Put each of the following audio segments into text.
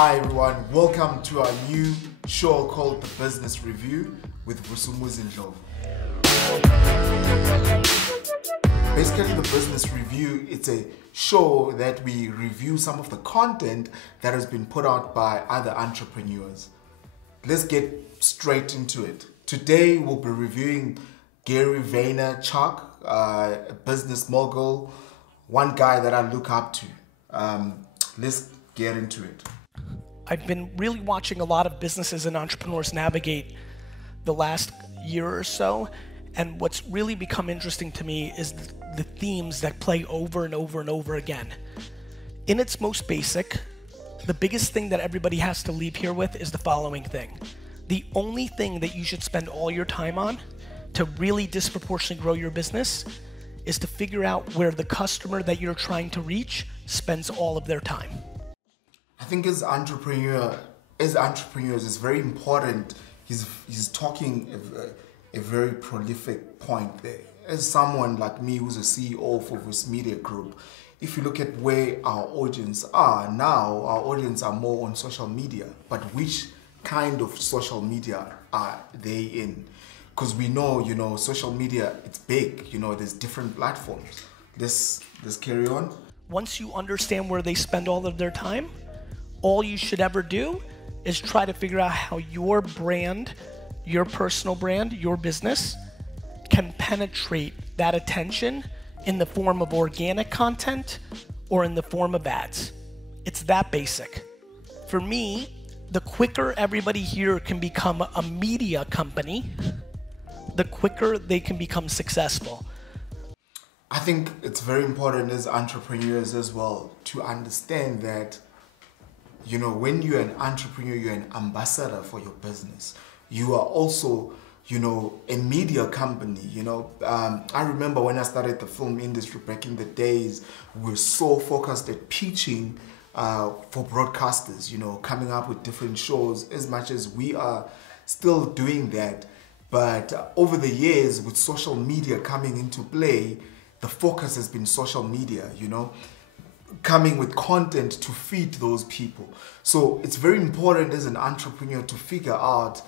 Hi everyone, welcome to our new show called The Business Review with Vusumuzi Ndhlovu. Basically, The Business Review, it's a show that we review some of the content that has been put out by other entrepreneurs. Let's get straight into it. Today we'll be reviewing Gary Vaynerchuk, a business mogul, one guy that I look up to. Let's get into it. I've been really watching a lot of businesses and entrepreneurs navigate the last year or so, and what's really become interesting to me is the themes that play over and over and over again. In its most basic, the biggest thing that everybody has to leave here with is the following thing. The only thing that you should spend all your time on to really disproportionately grow your business is to figure out where the customer that you're trying to reach spends all of their time. I think as entrepreneurs, it's very important. He's talking a very prolific point there. As someone like me who's a CEO for Voo C Media Group, if you look at where our audience are now, our audience are more on social media. But which kind of social media are they in? Because we know, social media, it's big. There's different platforms. Let's carry on. Once you understand where they spend all of their time, all you should ever do is try to figure out how your brand, your personal brand, your business can penetrate that attention in the form of organic content or in the form of ads. It's that basic. For me, the quicker everybody here can become a media company, the quicker they can become successful. I think it's very important as entrepreneurs as well to understand that when you're an entrepreneur, you're an ambassador for your business. You are also, a media company. I remember when I started the film industry back in the days, we were so focused at pitching for broadcasters, coming up with different shows, as much as we are still doing that. But over the years, with social media coming into play, the focus has been social media, coming with content to feed those people. So it's very important as an entrepreneur to figure out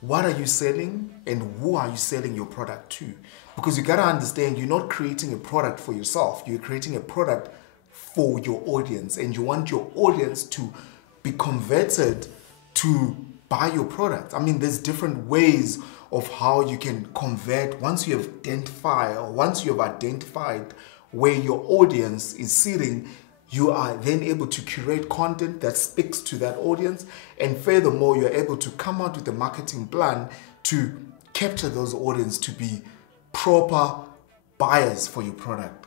what are you selling and who are you selling your product to. Because you gotta understand, you're not creating a product for yourself, you're creating a product for your audience, and you want your audience to be converted to buy your product. I mean, there's different ways of how you can convert once you have identified where your audience is sitting. You are then able to curate content that speaks to that audience, and furthermore, you're able to come out with a marketing plan to capture those audience to be proper buyers for your product.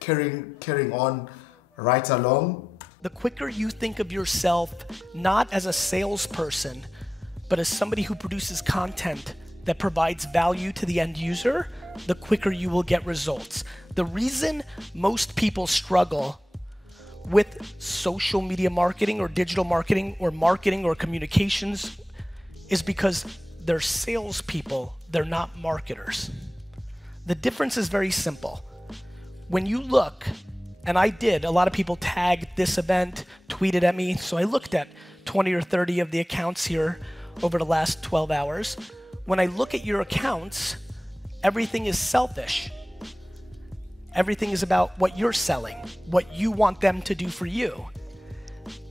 Carrying on right along. The quicker you think of yourself not as a salesperson, but as somebody who produces content that provides value to the end user, the quicker you will get results. The reason most people struggle with social media marketing or digital marketing or communications is because they're salespeople, they're not marketers. The difference is very simple. When you look, and I did, a lot of people tagged this event, tweeted at me, so I looked at 20 or 30 of the accounts here over the last 12 hours. When I look at your accounts, everything is selfish. Everything is about what you're selling, what you want them to do for you.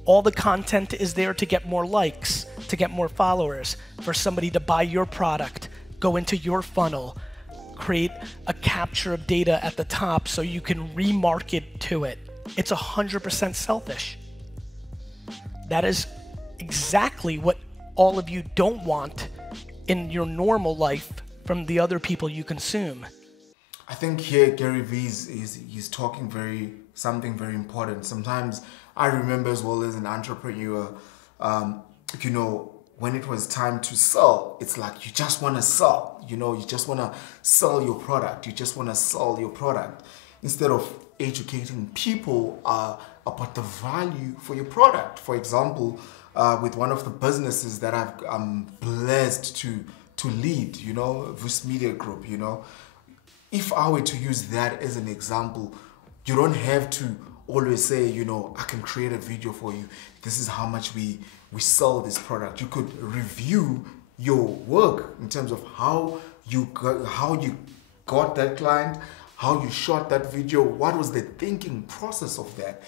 All the content is there to get more likes, to get more followers, for somebody to buy your product, go into your funnel, create a capture of data at the top so you can remarket to it. It's 100% selfish. That is exactly what all of you don't want in your normal life from the other people you consume. I think here Gary V is talking something very important. Sometimes I remember as well as an entrepreneur, when it was time to sell, it's like you just want to sell. You just want to sell your product. You just want to sell your product instead of educating people about the value for your product. For example, with one of the businesses that I'm blessed to lead, Voo C Media Group, If I were to use that as an example, you don't have to always say, you know, I can create a video for you. This is how much we sell this product. You could review your work in terms of how you got that client, how you shot that video, what was the thinking process of that.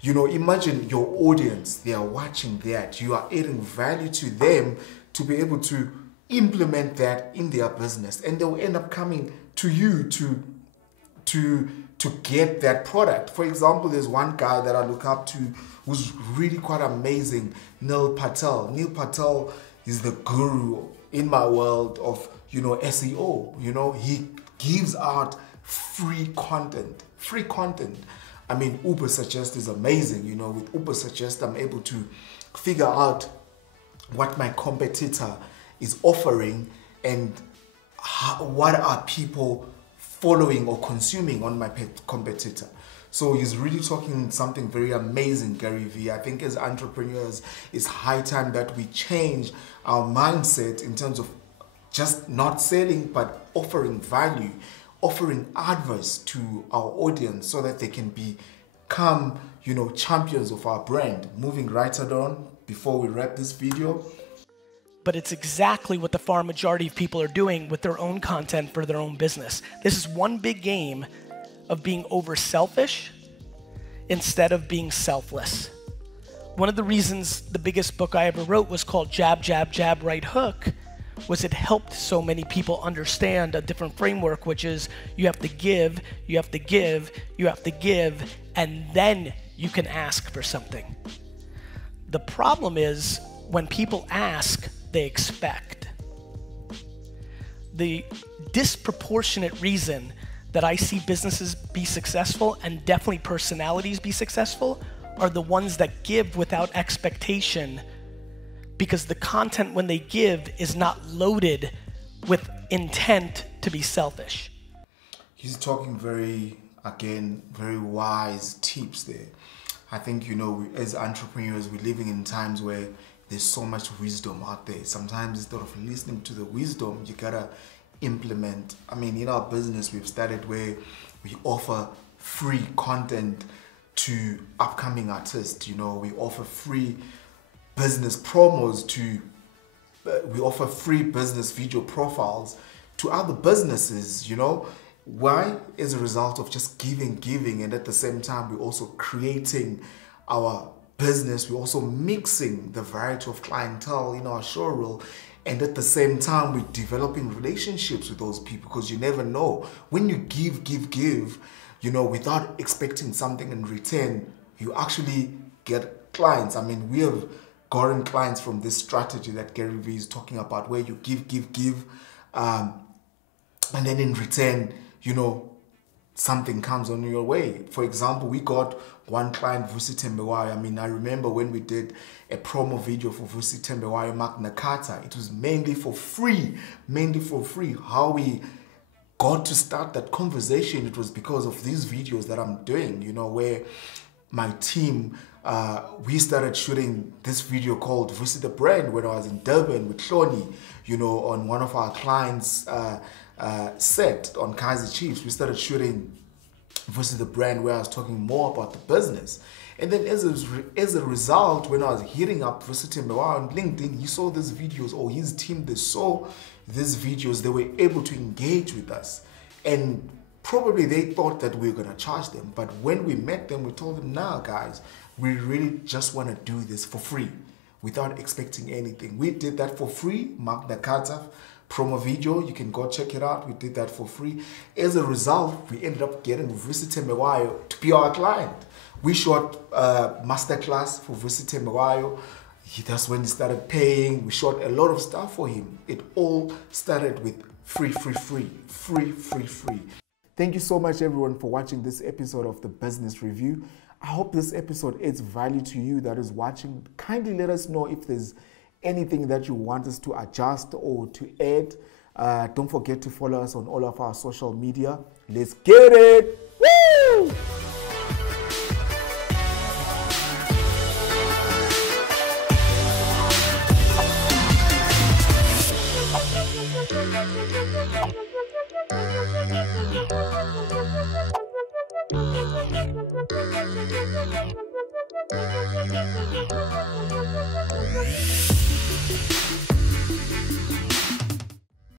You know, imagine your audience, they are watching that. You are adding value to them to be able to implement that in their business, and they will end up coming to you to get that product. For example, there's one guy that I look up to who's really quite amazing, Neil Patel. Neil Patel is the guru in my world of, you know, SEO. You know, he gives out free content. I mean, Uber Suggest is amazing. You know, with Uber Suggest, I'm able to figure out what my competitor is offering and what are people following or consuming on my competitor. So he's really talking something very amazing, Gary V. I think as entrepreneurs, it's high time that we change our mindset in terms of just not selling, but offering value, offering advice to our audience so that they can become, you know, champions of our brand. Moving right on, before we wrap this video. But it's exactly what the far majority of people are doing with their own content for their own business. This is one big game of being over selfish instead of being selfless. One of the reasons the biggest book I ever wrote was called Jab, Jab, Jab, Right Hook was it helped so many people understand a different framework, which is you have to give, you have to give, you have to give, and then you can ask for something. The problem is when people ask, they expect. The disproportionate reason that I see businesses be successful and definitely personalities be successful are the ones that give without expectation, because the content when they give is not loaded with intent to be selfish. He's talking very wise tips there. I think, you know, as entrepreneurs, we're living in times where there's so much wisdom out there. Sometimes instead of listening to the wisdom, you gotta implement. I mean, in our business, we've started where we offer free content to upcoming artists. You know, we offer free business promos we offer free business video profiles to other businesses, you know. Why? As a result of just giving, and at the same time, we're also creating our business. We're also mixing the variety of clientele in our showreel, and at the same time, we're developing relationships with those people, because you never know. When you give, you know, without expecting something in return, you actually get clients. I mean, we have gotten clients from this strategy that Gary V is talking about, where you give, and then in return, you know, something comes on your way. For example, we got one client, Vusumuzi Ndhlovu. I mean, I remember when we did a promo video for Vusumuzi Ndhlovu Magna Carta, it was mainly for free. How we got to start that conversation, it was because of these videos that I'm doing, you know, where my team, we started shooting this video called Vusumuzi the Brand when I was in Durban with Hloni, you know, on one of our clients' set on Kaizer Chiefs. We started shooting Vusumuzi the Brand where I was talking more about the business. And then as a result, when I was hitting up Vusumuzi Ndhlovu on LinkedIn, he saw these videos, or his team, they saw these videos, they were able to engage with us. And probably they thought that we were going to charge them. But when we met them, we told them, nah, guys, we really just want to do this for free without expecting anything. We did that for free, Magna Carta promo video. You can go check it out. We did that for free. As a result, we ended up getting Vusumuzi Ndhlovu to be our client. We shot a masterclass for Vusumuzi Ndhlovu. That's when he started paying. We shot a lot of stuff for him. It all started with free. Thank you so much, everyone, for watching this episode of The Business Review. I hope this episode adds value to you that is watching. Kindly let us know if there's anything that you want us to adjust or to add. Don't forget to follow us on all of our social media. Let's get it! Woo!